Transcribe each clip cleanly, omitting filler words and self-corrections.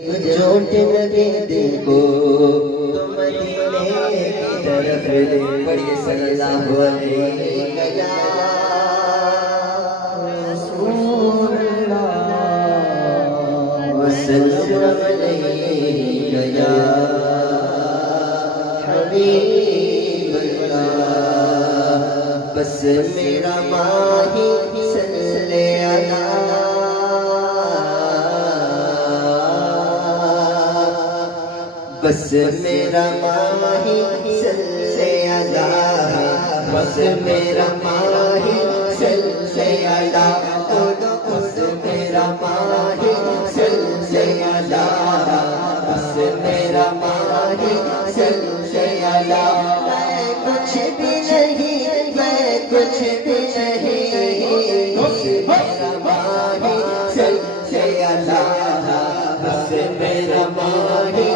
جھوٹ لگے دل کو تو مدینے کی طرف لے پڑھیے صلی اللہ علیہ یا رسول اللہ وسلم علیہ یا حبیب اللہ بس میرا ماہی صلی اللہ بس میرا ماہی صلی اللہ بس میرا ماہی صلی اللہ بس میرا ماہی صلی اللہ بس میرا ماہی صلی اللہ میں کچھ بھی نہیں میں کچھ بھی نہیں بس میرا ماہی صلی اللہ بس میرا ماہی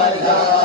Allah